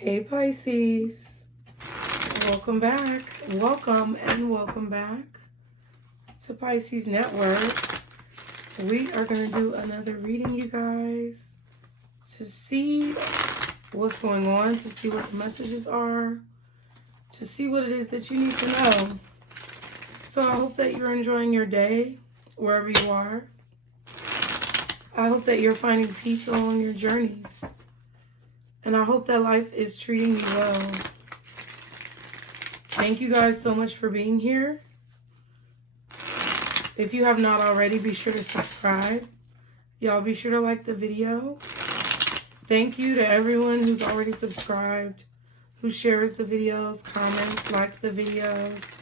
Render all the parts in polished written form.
Hey Pisces, welcome back. Welcome and welcome back to Pisces Network. We are going to do another reading, you guys, to see what's going on, to see what the messages are, to see what it is that you need to know. So I hope that you're enjoying your day wherever you are. I hope that you're finding peace along your journeys. And I hope that life is treating you well. Thank you guys so much for being here. If you have not already, be sure to subscribe. Y'all be sure to like the video. Thank you to everyone who's already subscribed, who shares the videos, comments, likes the videos,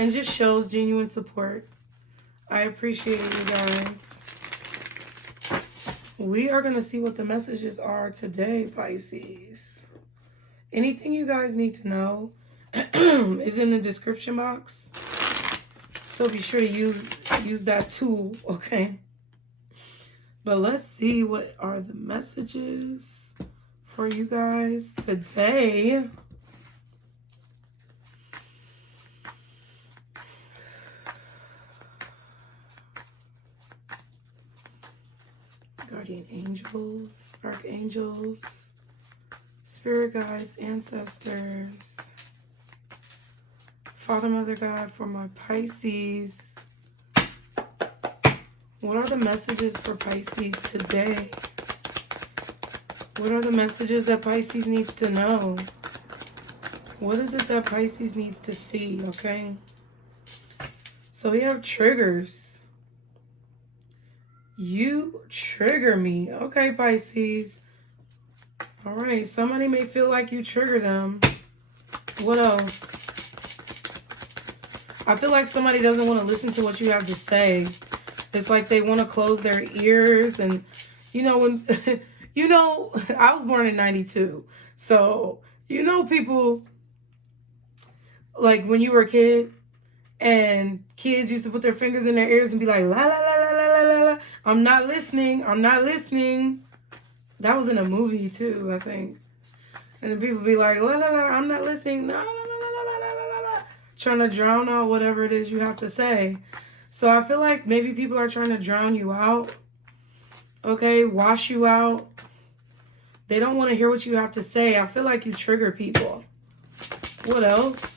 and just shows genuine support. I appreciate you guys. We are going to see what the messages are today, Pisces. Anything you guys need to know is in the description box. So be sure to use that tool, okay? But let's see what are the messages for you guys today. Guardian angels, archangels, spirit guides, ancestors, Father, Mother, God, for my Pisces. What are the messages for Pisces today? What are the messages that Pisces needs to know? What is it that Pisces needs to see, okay? So we have triggers. You trigger me. Okay, Pisces. All right, somebody may feel like you trigger them. What else? I feel like somebody doesn't want to listen to what you have to say. It's like they want to close their ears. And, you know, when, you know, I was born in 92. So, you know, people, like when you were a kid and kids used to put their fingers in their ears and be like, la, la, la, la, la, la, la, la. I'm not listening. I'm not listening. That was in a movie too, I think. And then people be like, la, la, la, I'm not listening. No, no, no, no, no, no, no, no. Trying to drown out whatever it is you have to say. So I feel like maybe people are trying to drown you out. Okay, wash you out. They don't want to hear what you have to say. I feel like you trigger people. What else?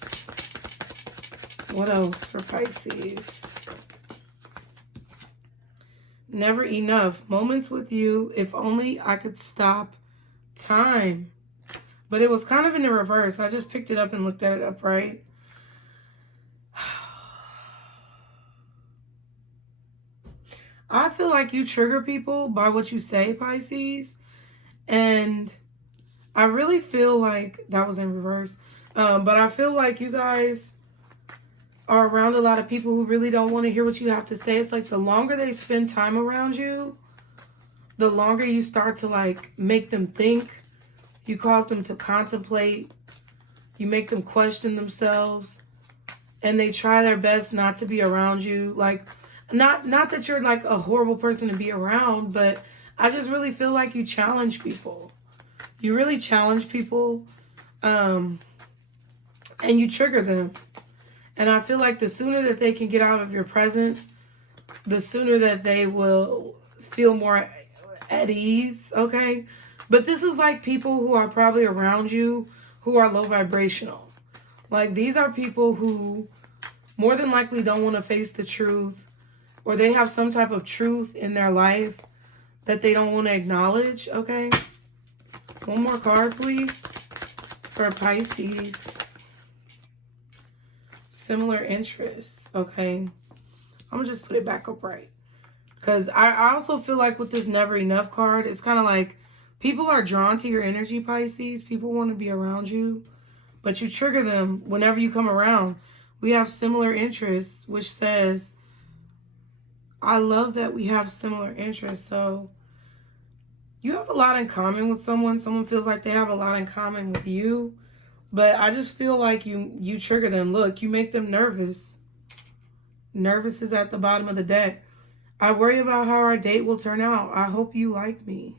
What else for Pisces? Never enough. Moments with you. If only I could stop time. But it was kind of in the reverse. I just picked it up and looked at it up, right? I feel like you trigger people by what you say, Pisces. And I really feel like that was in reverse. But I feel like you guys are around a lot of people who really don't want to hear what you have to say. It's like the longer they spend time around you, the longer you start to like make them think. You cause them to contemplate. You make them question themselves. And they try their best not to be around you. Like, not that you're like a horrible person to be around, but I just really feel like you challenge people. You really challenge people. And you trigger them. And I feel like the sooner that they can get out of your presence, the sooner that they will feel more at ease, okay? But this is like people who are probably around you who are low vibrational. Like these are people who more than likely don't want to face the truth, or they have some type of truth in their life that they don't want to acknowledge, okay? One more card, please, for Pisces. Similar interests, okay? I'm gonna just put it back upright. Because I also feel like with this never enough card, it's kind of like people are drawn to your energy, Pisces. People want to be around you, but you trigger them whenever you come around. We have similar interests, which says, I love that we have similar interests. So you have a lot in common with someone. Someone feels like they have a lot in common with you. But I just feel like you trigger them. Look, you make them nervous. Nervous is at the bottom of the deck. I worry about how our date will turn out. I hope you like me.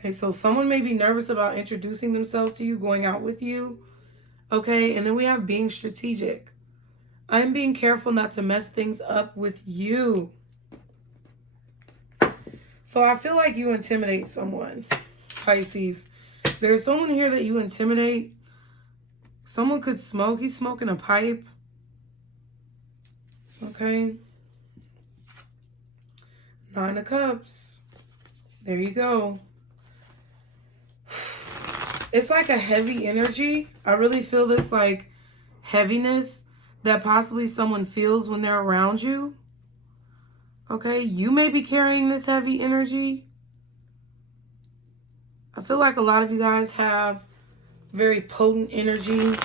Okay, so someone may be nervous about introducing themselves to you, going out with you. Okay, and then we have being strategic. I'm being careful not to mess things up with you. So I feel like you intimidate someone, Pisces. There's someone here that you intimidate. Someone could smoke. He's smoking a pipe. Okay. 9 of Cups. There you go. It's like a heavy energy. I really feel this like heaviness that possibly someone feels when they're around you. Okay, you may be carrying this heavy energy. I feel like a lot of you guys have very potent energy,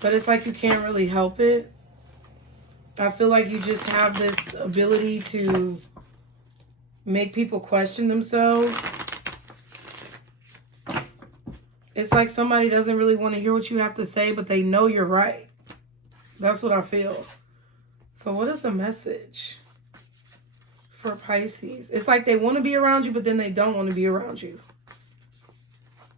but it's like you can't really help it. I feel like you just have this ability to make people question themselves. It's like somebody doesn't really want to hear what you have to say, but they know you're right. That's what I feel. So what is the message for Pisces? It's like they want to be around you, but then they don't want to be around you.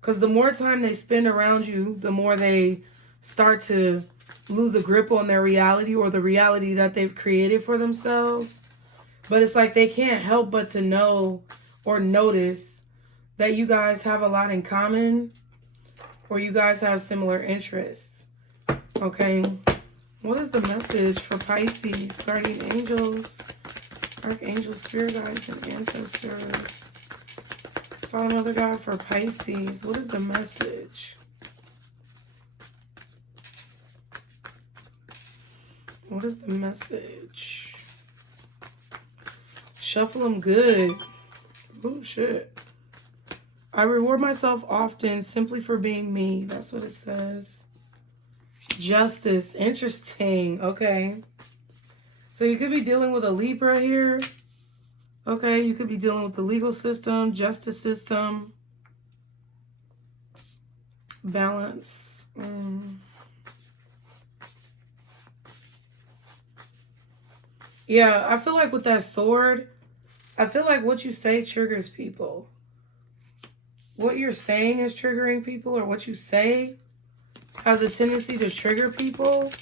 Because the more time they spend around you, the more they start to lose a grip on their reality or the reality that they've created for themselves. But it's like they can't help but to know or notice that you guys have a lot in common, or you guys have similar interests. Okay. What is the message for Pisces? Guardian angels, archangels, spirit guides, and ancestors. Father, Mother, God for Pisces. What is the message? What is the message? Shuffle them good. Oh, shit. I reward myself often simply for being me. That's what it says. Justice. Interesting. Okay. So you could be dealing with a Libra here. Okay. You could be dealing with the legal system, justice system. Balance. Yeah, I feel like with that sword, I feel like what you say triggers people. What you're saying is triggering people, or what you say has a tendency to trigger people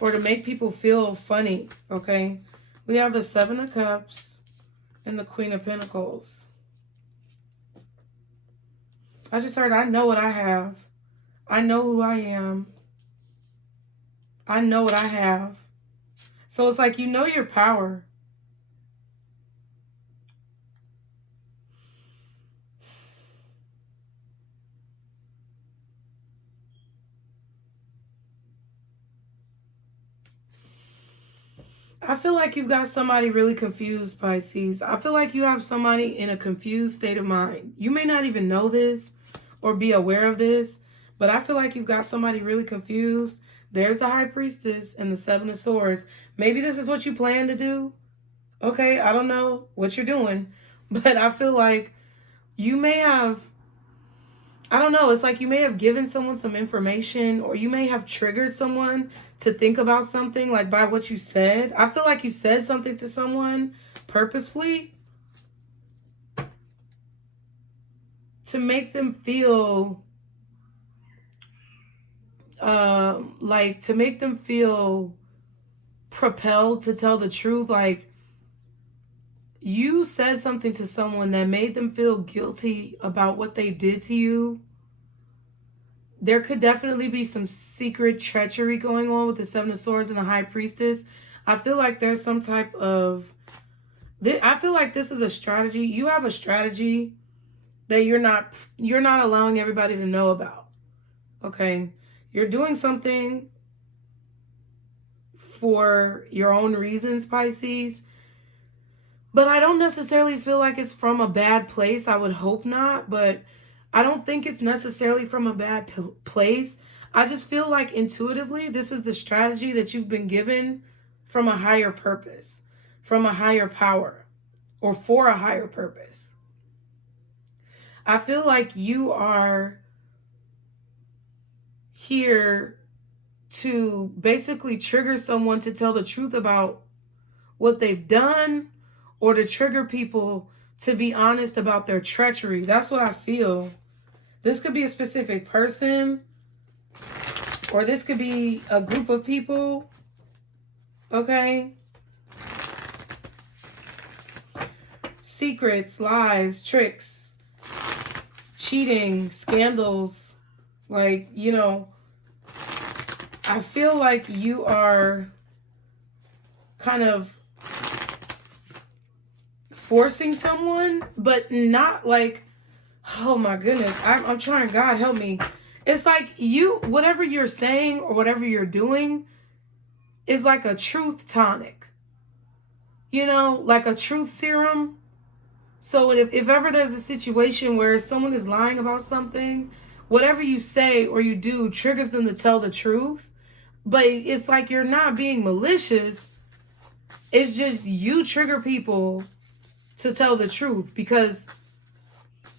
or to make people feel funny, okay? We have the 7 of Cups and the Queen of Pentacles. I just heard, I know what I have. I know who I am. I know what I have. So it's like you know your power. I feel like you've got somebody really confused, Pisces. I feel like you have somebody in a confused state of mind. You may not even know this or be aware of this, but I feel like you've got somebody really confused. There's the High Priestess and the 7 of Swords. Maybe this is what you plan to do. Okay, I don't know what you're doing, but I feel like you may have, I don't know, it's like you may have given someone some information, or you may have triggered someone to think about something, like by what you said. I feel like you said something to someone purposefully to make them feel propelled to tell the truth. Like you said something to someone that made them feel guilty about what they did to you. There could definitely be some secret treachery going on with the 7 of Swords and the High Priestess. I feel like there's some type of, I feel like this is a strategy. You have a strategy that you're not allowing everybody to know about. Okay? You're doing something for your own reasons, Pisces. But I don't necessarily feel like it's from a bad place. I would hope not, but I don't think it's necessarily from a bad place. I just feel like intuitively, this is the strategy that you've been given from a higher purpose, from a higher power, or for a higher purpose. I feel like you are here to basically trigger someone to tell the truth about what they've done, or to trigger people to be honest about their treachery. That's what I feel. This could be a specific person, or this could be a group of people. Okay? Secrets, lies, tricks, cheating, scandals. Like, you know, I feel like you are kind of forcing someone, but not like, oh my goodness, I'm trying, God help me. It's like you, whatever you're saying or whatever you're doing is like a truth tonic. You know, like a truth serum. So if ever there's a situation where someone is lying about something, whatever you say or you do triggers them to tell the truth. But it's like you're not being malicious. It's just you trigger people to tell the truth because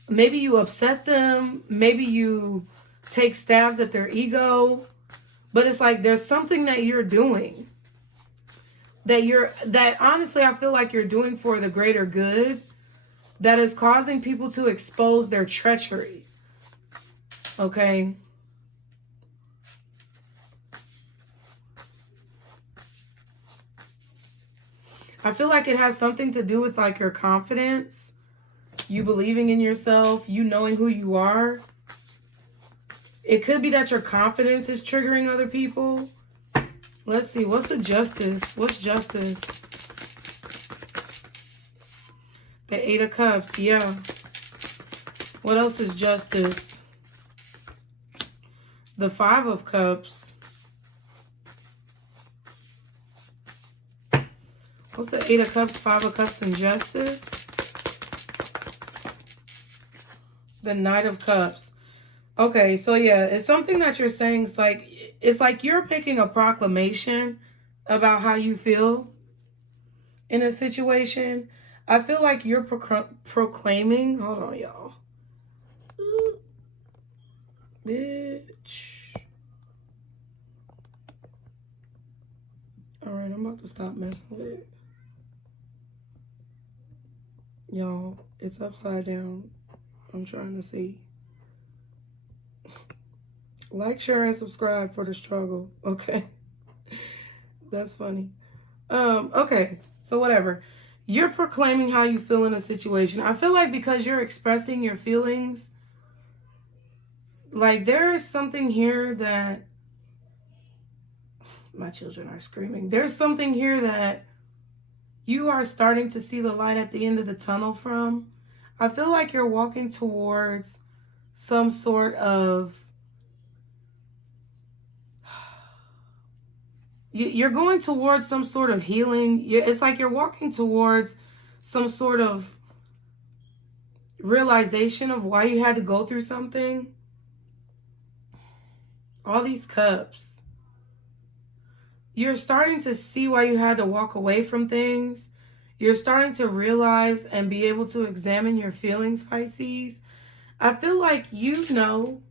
maybe you upset them. Maybe you take stabs at their ego. But it's like there's something that you're doing that honestly I feel like you're doing for the greater good that is causing people to expose their treachery. Okay? I feel like it has something to do with like your confidence, you believing in yourself, you knowing who you are. It could be that your confidence is triggering other people. Let's see, what's the justice? What's justice? The Eight of Cups, yeah. What else is justice? The Five of Cups. What's the Eight of Cups, Five of Cups, and justice? The Knight of Cups. Okay, so yeah, it's something that you're saying. It's like you're making a proclamation about how you feel in a situation. I feel like you're proclaiming. Hold on, y'all. Bitch. Alright, I'm about to stop messing with it. Y'all, it's upside down. I'm trying to see. Like, share, and subscribe for the struggle. Okay. That's funny. Okay. So whatever. You're proclaiming how you feel in a situation. I feel like because you're expressing your feelings, like there is something here that my children are screaming. There's something here that you are starting to see the light at the end of the tunnel from. I feel like you're walking towards some sort of, you're going towards some sort of healing. It's like you're walking towards some sort of realization of why you had to go through something. All these cups. You're starting to see why you had to walk away from things. You're starting to realize and be able to examine your feelings, Pisces. I feel like you know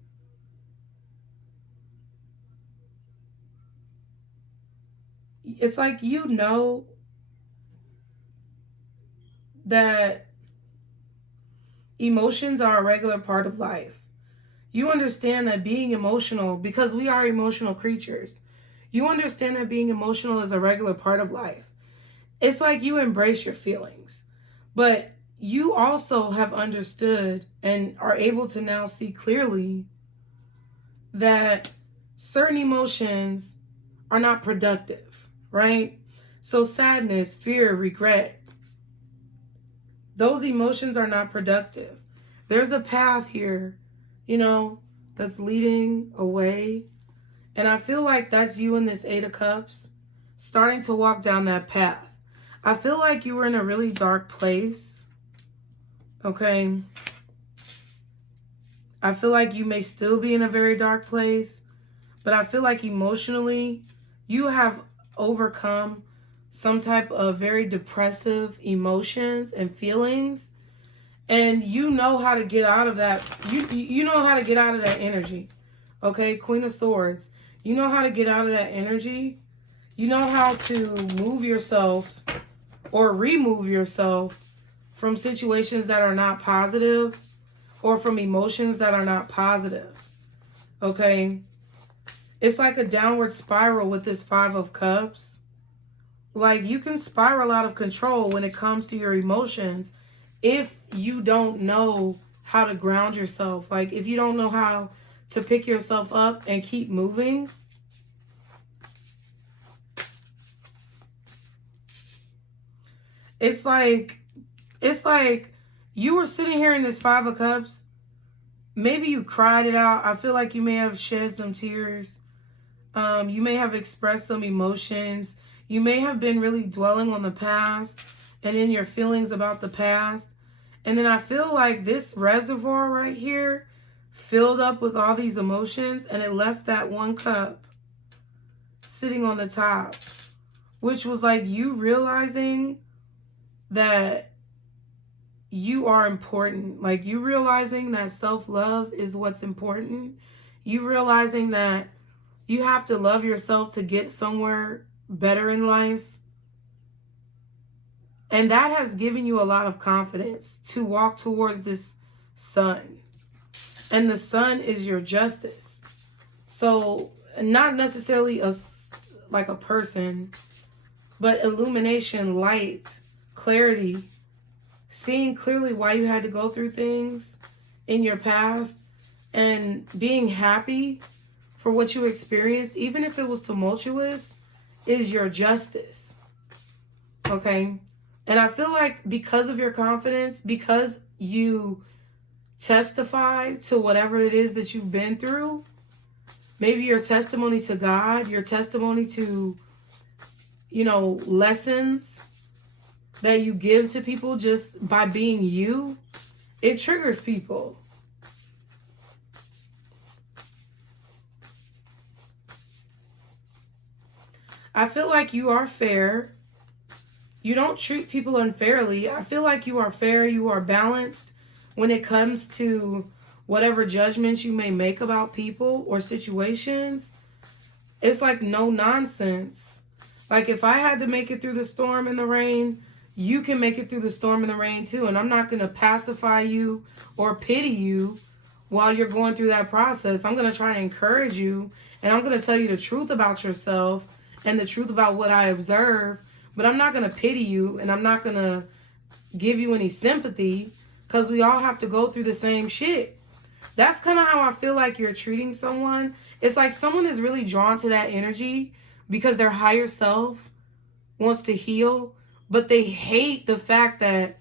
it's like you know that emotions are a regular part of life. You understand that being emotional, because we are emotional creatures, you understand that being emotional is a regular part of life. It's like you embrace your feelings, but you also have understood and are able to now see clearly that certain emotions are not productive, right? So sadness, fear, regret, those emotions are not productive. There's a path here, you know, that's leading away. And I feel like that's you in this Eight of Cups, starting to walk down that path. I feel like you were in a really dark place, okay? I feel like you may still be in a very dark place, but I feel like emotionally, you have overcome some type of very depressive emotions and feelings, and you know how to get out of that. You know how to get out of that energy, okay? Queen of Swords. You know how to get out of that energy. You know how to move yourself or remove yourself from situations that are not positive or from emotions that are not positive. Okay? It's like a downward spiral with this Five of Cups. Like, you can spiral out of control when it comes to your emotions if you don't know how to ground yourself. Like, if you don't know how to pick yourself up and keep moving. It's like you were sitting here in this Five of Cups. Maybe you cried it out. I feel like you may have shed some tears. You may have expressed some emotions. You may have been really dwelling on the past and in your feelings about the past. And then I feel like this reservoir right here filled up with all these emotions, and it left that one cup sitting on the top, which was like you realizing that you are important. Like, you realizing that self-love is what's important. You realizing that you have to love yourself to get somewhere better in life. And that has given you a lot of confidence to walk towards this sun. And the sun is your justice. So not necessarily like a person, but illumination, light, clarity, seeing clearly why you had to go through things in your past, and being happy for what you experienced, even if it was tumultuous, is your justice. Okay? And I feel like because of your confidence, because you testify to whatever it is that you've been through, maybe your testimony to God, your testimony to, you know, lessons that you give to people just by being you, it triggers people. I feel like you are fair. You don't treat people unfairly. I feel like you are fair, you are balanced when it comes to whatever judgments you may make about people or situations. It's like no nonsense. Like, if I had to make it through the storm and the rain, you can make it through the storm and the rain too. And I'm not going to pacify you or pity you while you're going through that process. I'm going to try to encourage you, and I'm going to tell you the truth about yourself and the truth about what I observe. But I'm not going to pity you, and I'm not going to give you any sympathy, because we all have to go through the same shit. That's kind of how I feel like you're treating someone. It's like someone is really drawn to that energy because their higher self wants to heal, but they hate the fact that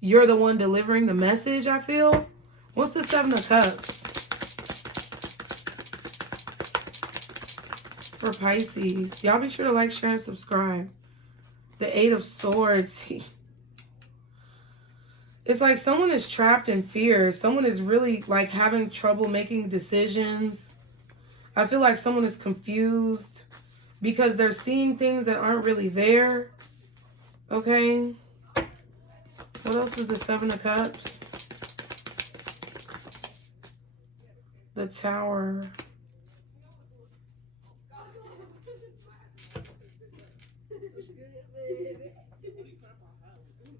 you're the one delivering the message, I feel. What's the Seven of Cups for Pisces? Y'all be sure to like, share, and subscribe. The Eight of Swords. It's like someone is trapped in fear. Someone is really like having trouble making decisions. I feel like someone is confused because they're seeing things that aren't really there. Okay. What else is the Seven of Cups? The Tower.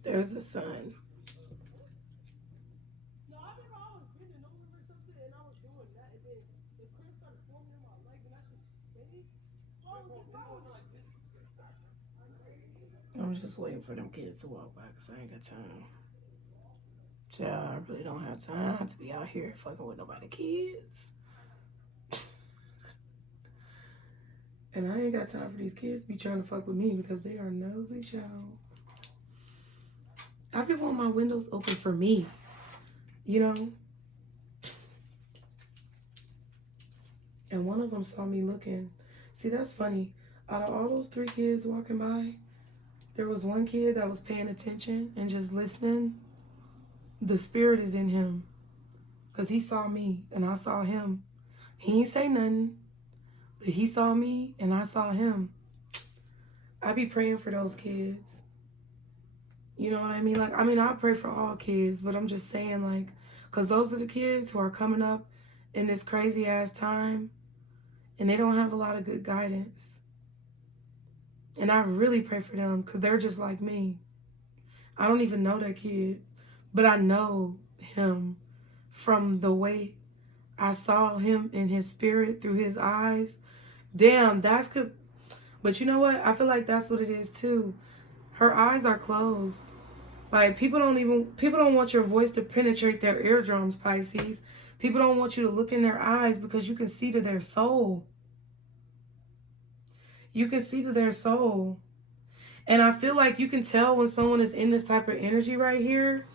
There's the Sun. I'm just waiting for them kids to walk by because I ain't got time. Yeah, I really don't have time to be out here fucking with nobody kids. And I ain't got time for these kids to be trying to fuck with me because they are nosy, child. I be wanting my windows open for me, you know? And one of them saw me looking. See, that's funny. Out of all those three kids walking by, there was one kid that was paying attention and just listening. The spirit is in him because he saw me and I saw him. He ain't say nothing, but he saw me and I saw him. I be praying for those kids. You know what I mean? Like, I mean, I pray for all kids, but I'm just saying, like, because those are the kids who are coming up in this crazy ass time and they don't have a lot of good guidance. And I really pray for them because they're just like me. I don't even know that kid, but I know him from the way I saw him in his spirit through his eyes. Damn, that's good. But you know what? I feel like that's what it is too. Her eyes are closed. Like, people don't want your voice to penetrate their eardrums, Pisces. People don't want you to look in their eyes because you can see to their soul. You can see to their soul. And I feel like you can tell when someone is in this type of energy right here.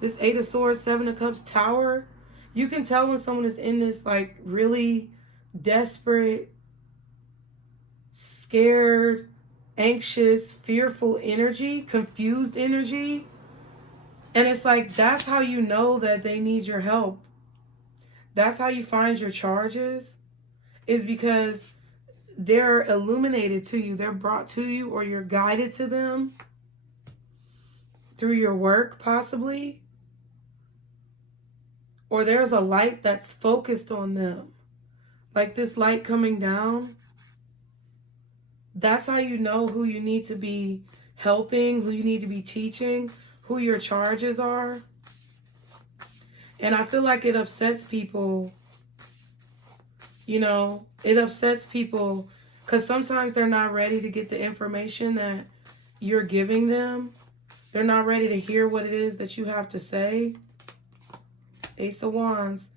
This 8 of Swords, 7 of Cups, Tower. You can tell when someone is in this, like, really desperate, scared, anxious, fearful energy, confused energy. And it's like, that's how you know that they need your help. That's how you find your charges, is because they're illuminated to you. They're brought to you, or you're guided to them through your work, possibly. Or there's a light that's focused on them. Like this light coming down. That's how you know who you need to be helping, who you need to be teaching, who your charges are. And I feel like it upsets people. You know, it upsets people because sometimes they're not ready to get the information that you're giving them. They're not ready to hear what it is that you have to say. Ace of Wands.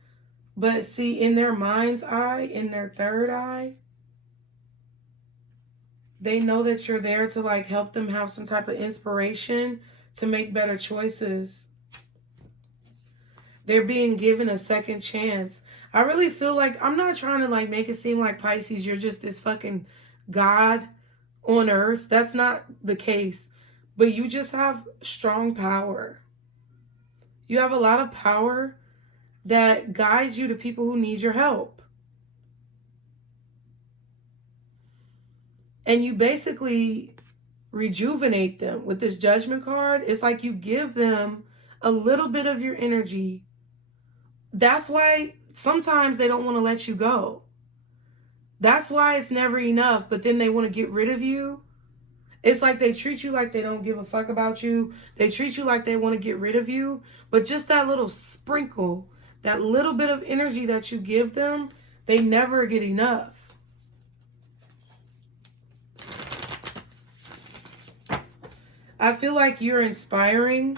But see, in their mind's eye, in their third eye, they know that you're there to, like, help them have some type of inspiration to make better choices. They're being given a second chance. I really feel like, I'm not trying to, like, make it seem like, Pisces, you're just this fucking God on earth. That's not the case. But you just have strong power. You have a lot of power that guides you to people who need your help. And you basically rejuvenate them with this Judgment card. It's like you give them a little bit of your energy. That's why sometimes they don't want to let you go. That's why it's never enough, but then they want to get rid of you. It's like they treat you like they don't give a fuck about you. They treat you like they want to get rid of you. But just that little sprinkle, that little bit of energy that you give them, they never get enough. I feel like you're inspiring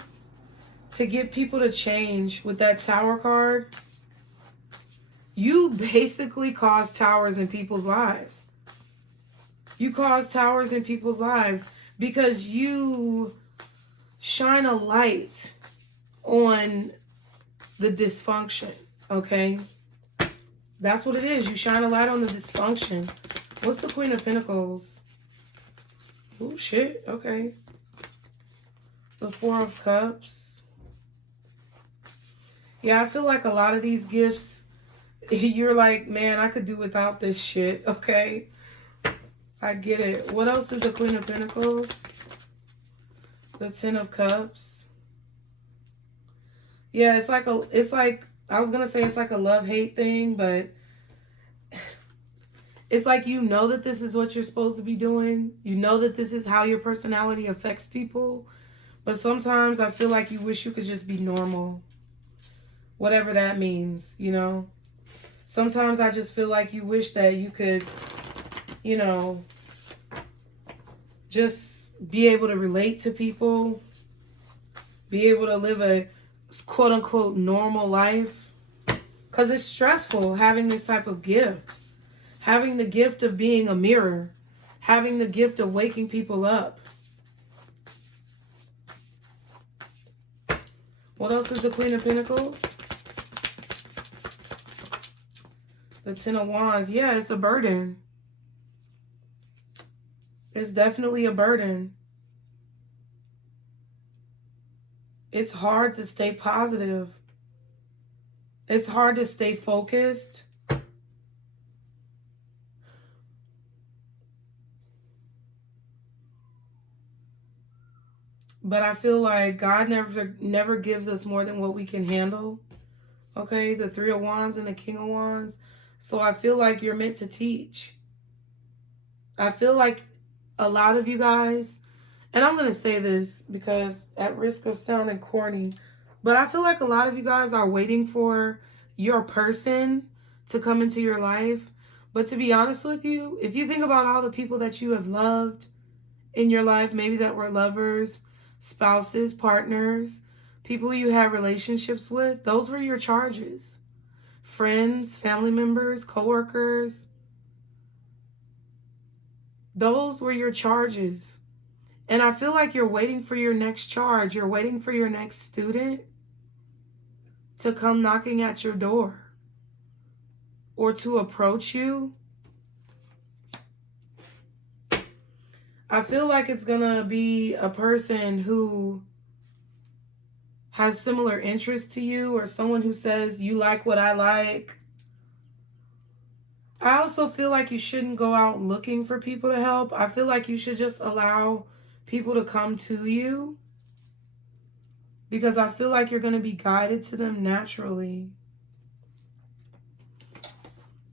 to get people to change with that Tower card. You basically cause towers in people's lives. You cause towers in people's lives because you shine a light on the dysfunction, okay? That's what it is. You shine a light on the dysfunction. What's the Queen of Pentacles? Oh, shit. Okay. The Four of Cups. Yeah, I feel like a lot of these gifts, you're like, man, I could do without this shit, okay? I get it. What else is the Queen of Pentacles? The Ten of Cups. Yeah, it's like I was gonna say it's like a love-hate thing, but it's like, you know that this is what you're supposed to be doing. You know that this is how your personality affects people. But sometimes I feel like you wish you could just be normal. Whatever that means, you know. Sometimes I just feel like you wish that you could, you know, just be able to relate to people. Be able to live a quote-unquote normal life. Because it's stressful having this type of gift. Having the gift of being a mirror. Having the gift of waking people up. What else is the Queen of Pentacles? The Ten of Wands. Yeah, it's a burden. It's definitely a burden. It's hard to stay positive. It's hard to stay focused. But I feel like God never gives us more than what we can handle. Okay, the Three of Wands and the King of Wands. So I feel like you're meant to teach. I feel like a lot of you guys, And I'm going to say this because at risk of sounding corny, but I feel like a lot of you guys are waiting for your person to come into your life. But to be honest with you, if you think about all the people that you have loved in your life, maybe that were lovers, spouses, partners, people you had relationships with, those were your charges. Friends, family members, coworkers, those were your charges. And I feel like you're waiting for your next charge. You're waiting for your next student to come knocking at your door or to approach you. I feel like it's going to be a person who has similar interests to you, or someone who says, you like what I like. I also feel like you shouldn't go out looking for people to help. I feel like you should just allow people to come to you, because I feel like you're going to be guided to them naturally.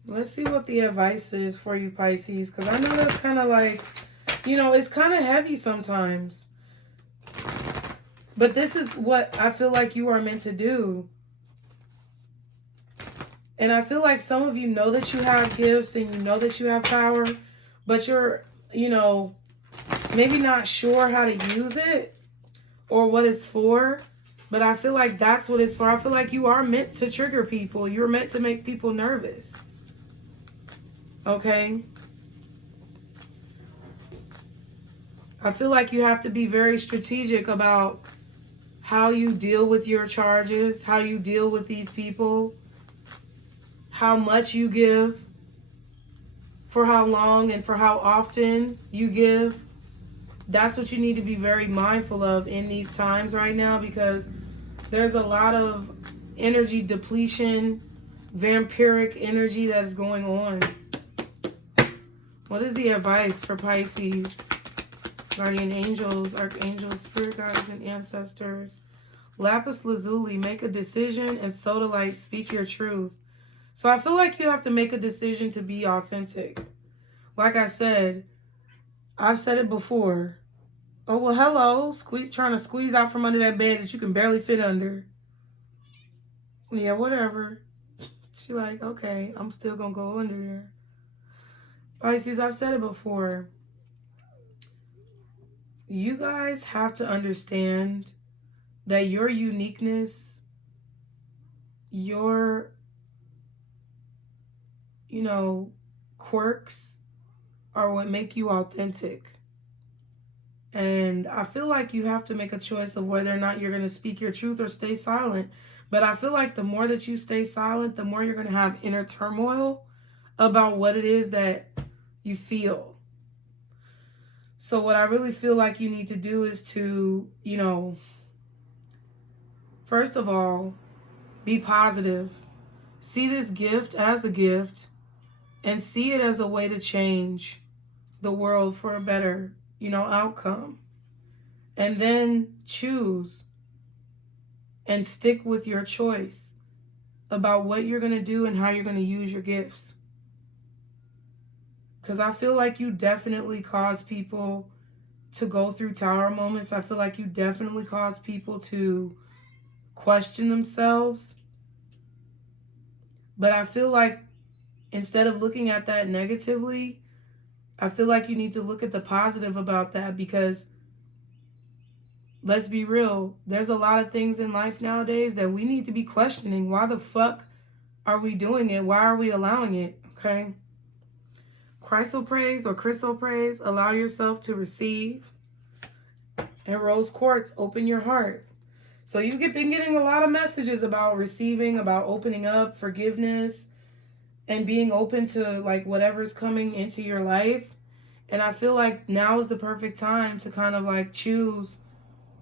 Let's see what the advice is for you, Pisces, because I know that's kind of like, you know, it's kind of heavy sometimes. But this is what I feel like you are meant to do. And I feel like some of you know that you have gifts and you know that you have power, but you're, you know, maybe not sure how to use it or what it's for. But I feel like that's what it's for. I feel like you are meant to trigger people. You're meant to make people nervous. Okay? I feel like you have to be very strategic about how you deal with your charges, how you deal with these people, how much you give, for how long and for how often you give. That's what you need to be very mindful of in these times right now, because there's a lot of energy depletion, vampiric energy that's going on. What is the advice for Pisces? Guardian angels, archangels, spirit guides, and ancestors. Lapis lazuli, make a decision, and sodalite, speak your truth. So I feel like you have to make a decision to be authentic. Like I said, I've said it before. Oh, well, hello. Trying to squeeze out from under that bed that you can barely fit under. Yeah, whatever. She like, okay, I'm still going to go under there. Pisces, I've said it before. You guys have to understand that your uniqueness, your, you know, quirks are what make you authentic. And I feel like you have to make a choice of whether or not you're going to speak your truth or stay silent. But I feel like the more that you stay silent, the more you're going to have inner turmoil about what it is that you feel. So what I really feel like you need to do is to, you know, first of all, be positive. See this gift as a gift and see it as a way to change the world for a better, you know, outcome. And then choose and stick with your choice about what you're going to do and how you're going to use your gifts. Because I feel like you definitely cause people to go through tower moments. I feel like you definitely cause people to question themselves. But I feel like instead of looking at that negatively, I feel like you need to look at the positive about that, because let's be real, there's a lot of things in life nowadays that we need to be questioning. Why the fuck are we doing it? Why are we allowing it? Okay? Chrysoprase or chrysoprase, allow yourself to receive. And rose quartz, open your heart. So you've been getting a lot of messages about receiving, about opening up, forgiveness, and being open to like whatever's coming into your life. And I feel like now is the perfect time to kind of like choose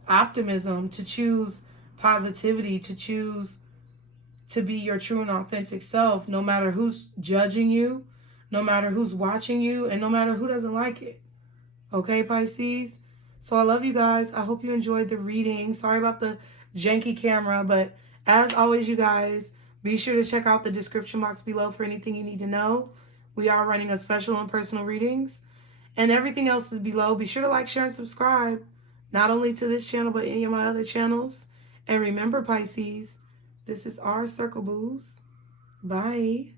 optimism, to choose positivity, to choose to be your true and authentic self, no matter who's judging you, no matter who's watching you, and no matter who doesn't like it. Okay, Pisces? So I love you guys. I hope you enjoyed the reading. Sorry about the janky camera, but as always, you guys, be sure to check out the description box below for anything you need to know. We are running a special on personal readings, and everything else is below. Be sure to like, share, and subscribe. not only to this channel, but any of my other channels. And remember, Pisces, this is our circle, booze. Bye.